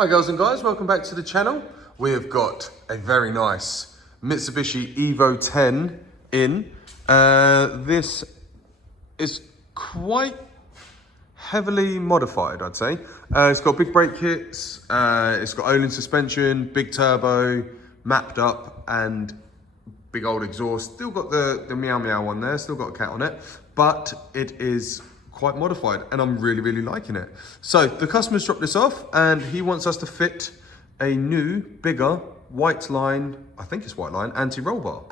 Hi girls and guys, welcome back to the channel. We have got a very nice Mitsubishi Evo 10 in. This is quite heavily modified, I'd say. It's got big brake kits, it's got Öhlins suspension, big turbo, mapped up, and big old exhaust. Still got the meow meow on there, still got a cat on it, but it is quite modified and I'm really liking it. So the customer's dropped this off and he wants us to fit a new, bigger, white line, I think it's white line, anti-roll bar.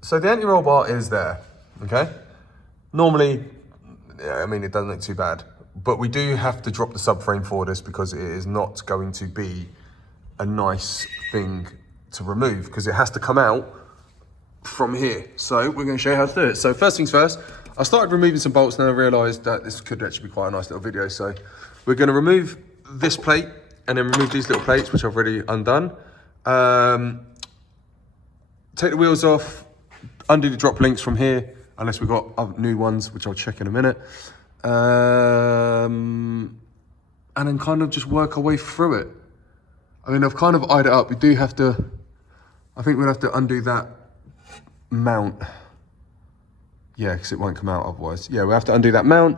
So the anti-roll bar is there, okay? Normally, yeah, I mean, it doesn't look too bad, but we do have to drop the subframe for this because it is not going to be a nice thing to remove because it has to come out from here. So we're going to show you how to do it. So first things first, I started removing some bolts and then I realised that this could actually be quite a nice little video. So we're going to remove this plate and then remove these little plates, which I've already undone. Take the wheels off, undo the drop links from here, unless we've got new ones, which I'll check in a minute. And then kind of just work our way through it. I mean, I've kind of eyed it up. We do have to, I think we'll have to undo that mount. Yeah, because it won't come out otherwise. Yeah, we have to undo that mount.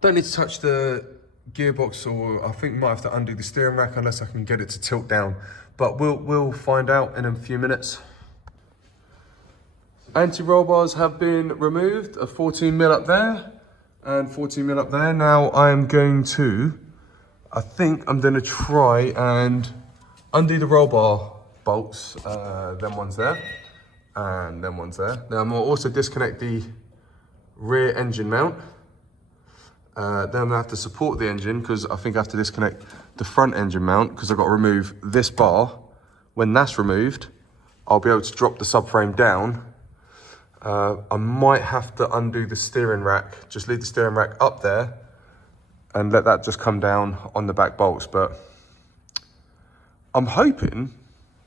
Don't need to touch the gearbox, or I think we might have to undo the steering rack unless I can get it to tilt down. But we'll find out in a few minutes. Anti-roll bars have been removed, a 14mm up there and 14mm up there. Now I think I'm gonna try and undo the roll bar bolts, them ones there and them ones there. Now I'm gonna also disconnect the rear engine mount. Then I'm gonna have to support the engine because I think I have to disconnect the front engine mount because I've got to remove this bar. When that's removed, I'll be able to drop the subframe down. I might have to undo the steering rack, just leave the steering rack up there and let that just come down on the back bolts. But I'm hoping,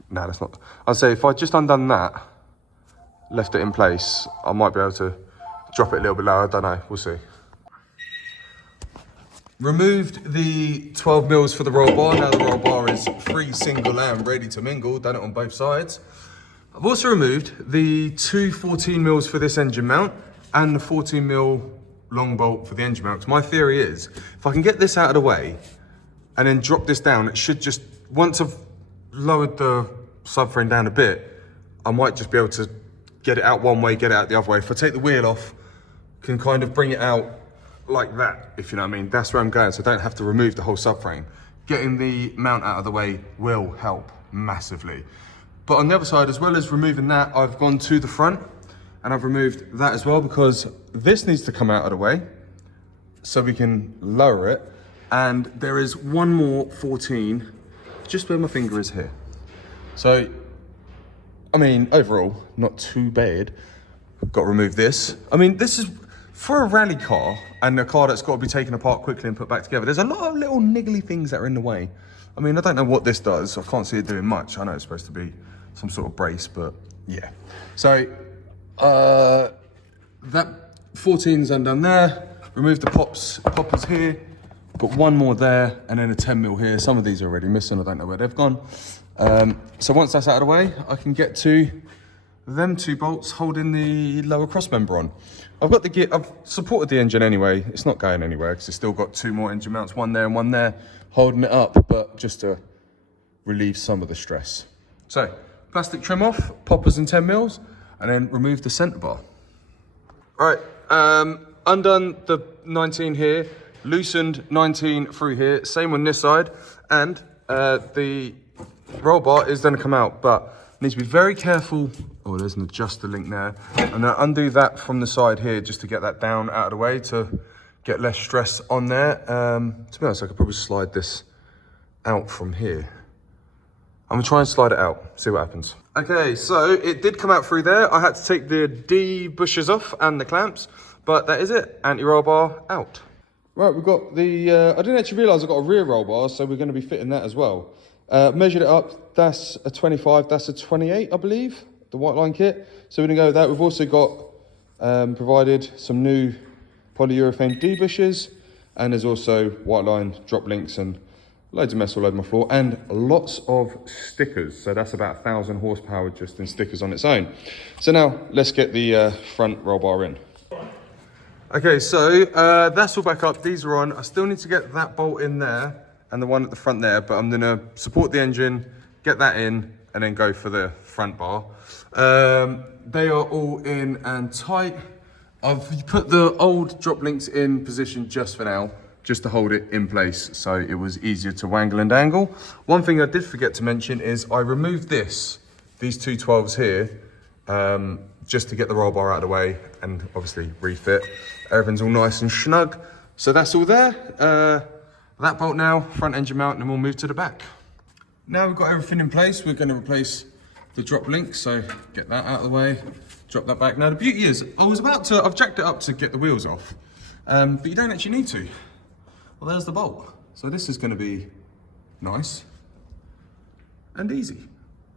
no, that's not, I'd say if I just undone that, left it in place, I might be able to drop it a little bit lower, I don't know, we'll see. Removed the 12mm for the roll bar. Now the roll bar is free, single and ready to mingle. Done it on both sides. I've also removed the two 14mm for this engine mount and the 14mm long bolt for the engine mount. My theory is, if I can get this out of the way and then drop this down, it should just, once I've lowered the subframe down a bit, I might just be able to get it out one way, get it out the other way. If I take the wheel off, can kind of bring it out like that, if you know what I mean. That's where I'm going, so I don't have to remove the whole subframe. Getting the mount out of the way will help massively. But on the other side, as well as removing that, I've gone to the front and I've removed that as well because this needs to come out of the way so we can lower it. And there is one more 14 just where my finger is here. So, I mean, overall, not too bad. I've got to remove this. I mean, this is, for a rally car and a car that's got to be taken apart quickly and put back together, there's a lot of little niggly things that are in the way. I mean, I don't know what this does. I can't see it doing much. I know it's supposed to be some sort of brace, but yeah. So, that 14's undone there. Remove the poppers here. Put one more there and then a 10mm here. Some of these are already missing. I don't know where they've gone. So once that's out of the way, I can get to them two bolts holding the lower cross member on. I've got the gear, I've supported the engine anyway. It's not going anywhere because it's still got two more engine mounts, one there and one there, holding it up, but just to relieve some of the stress. So, plastic trim off, poppers and 10mm, and then remove the centre bar. All right, undone the 19 here, loosened 19 through here, same on this side, and the roll bar is going to come out, but need to be very careful. Oh, there's an adjuster link there. And then undo that from the side here just to get that down out of the way to get less stress on there. To be honest, I could probably slide this out from here. I'm gonna try and slide it out, see what happens. Okay, so it did come out through there. I had to take the D bushes off and the clamps, but that is it. Anti-roll bar out. Right, we've got the, I didn't actually realise I've got a rear roll bar, so we're gonna be fitting that as well. Measured it up, that's a 25, that's a 28, I believe, the white line kit. So we're gonna go with that. We've also got provided some new polyurethane D bushes, and there's also white line drop links and Loads of mess all over my floor, and lots of stickers. So that's about 1,000 horsepower just in stickers on its own. So now let's get the front roll bar in. Okay, so that's all back up. These are on. I still need to get that bolt in there and the one at the front there, but I'm gonna support the engine, get that in, and then go for the front bar. They are all in and tight. I've put the old drop links in position just for now, just to hold it in place so it was easier to wangle and angle. One thing I did forget to mention is I removed these two 12s here, just to get the roll bar out of the way and obviously refit. Everything's all nice and snug. So that's all there. That bolt now, front engine mount, and then we'll move to the back. Now we've got everything in place, we're gonna replace the drop link, so get that out of the way, drop that back. Now the beauty is, I've jacked it up to get the wheels off, but you don't actually need to. Well, there's the bolt. So this is gonna be nice and easy,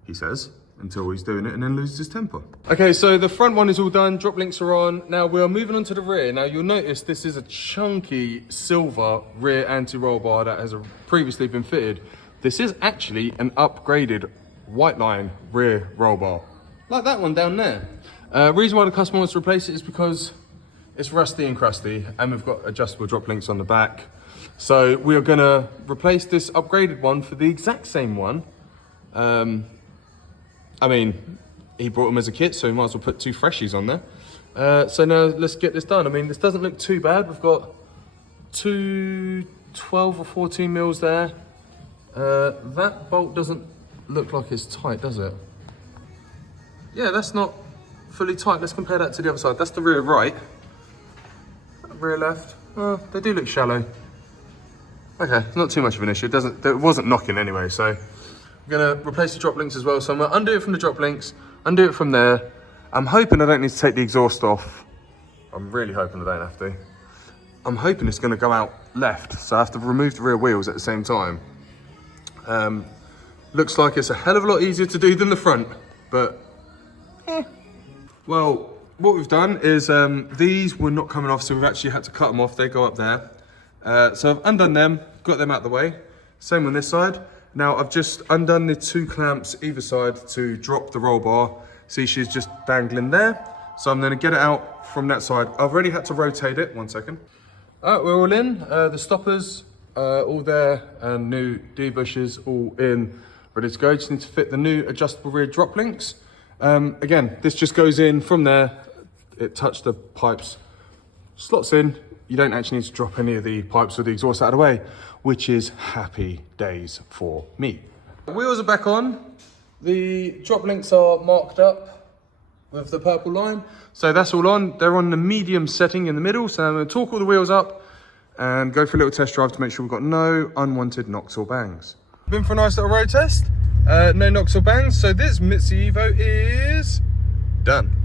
he says, until he's doing it and then loses his temper. Okay, so the front one is all done, drop links are on. Now we are moving on to the rear. Now you'll notice this is a chunky silver rear anti-roll bar that has previously been fitted. This is actually an upgraded Whittling rear roll bar, like that one down there. Reason why the customer wants to replace it is because it's rusty and crusty, and we've got adjustable drop links on the back. So we are gonna replace this upgraded one for the exact same one. I mean, he brought them as a kit, so we might as well put 2 freshies on there. So now let's get this done. I mean, this doesn't look too bad. We've got 2 12 or 14 mils there. That bolt doesn't look like it's tight, does it? Yeah, that's not fully tight. Let's compare that to the other side. That's the rear right. Rear left. They do look shallow. Okay, not too much of an issue. It wasn't knocking anyway, so I'm gonna replace the drop links as well. So I'm gonna undo it from the drop links, undo it from there. I'm hoping I don't need to take the exhaust off. I'm really hoping I don't have to. I'm hoping it's gonna go out left, so I have to remove the rear wheels at the same time. Looks like it's a hell of a lot easier to do than the front, but Well, what we've done is these were not coming off, so we've actually had to cut them off. They go up there. So I've undone them, got them out of the way. Same on this side. Now I've just undone the 2 clamps either side to drop the roll bar. See, she's just dangling there. So I'm gonna get it out from that side. I've already had to rotate it, 1 second. All right, we're all in. The stoppers all there, and new D-bushes all in, ready to go. Just need to fit the new adjustable rear drop links. Again, this just goes in from there. It touched the pipes, slots in. You don't actually need to drop any of the pipes or the exhaust out of the way, which is happy days for me. The wheels are back on. The drop links are marked up with the purple line. So that's all on. They're on the medium setting in the middle. So I'm gonna torque all the wheels up and go for a little test drive to make sure we've got no unwanted knocks or bangs. Been for a nice little road test. No knocks or bangs. So this Mitsubishi Evo is done.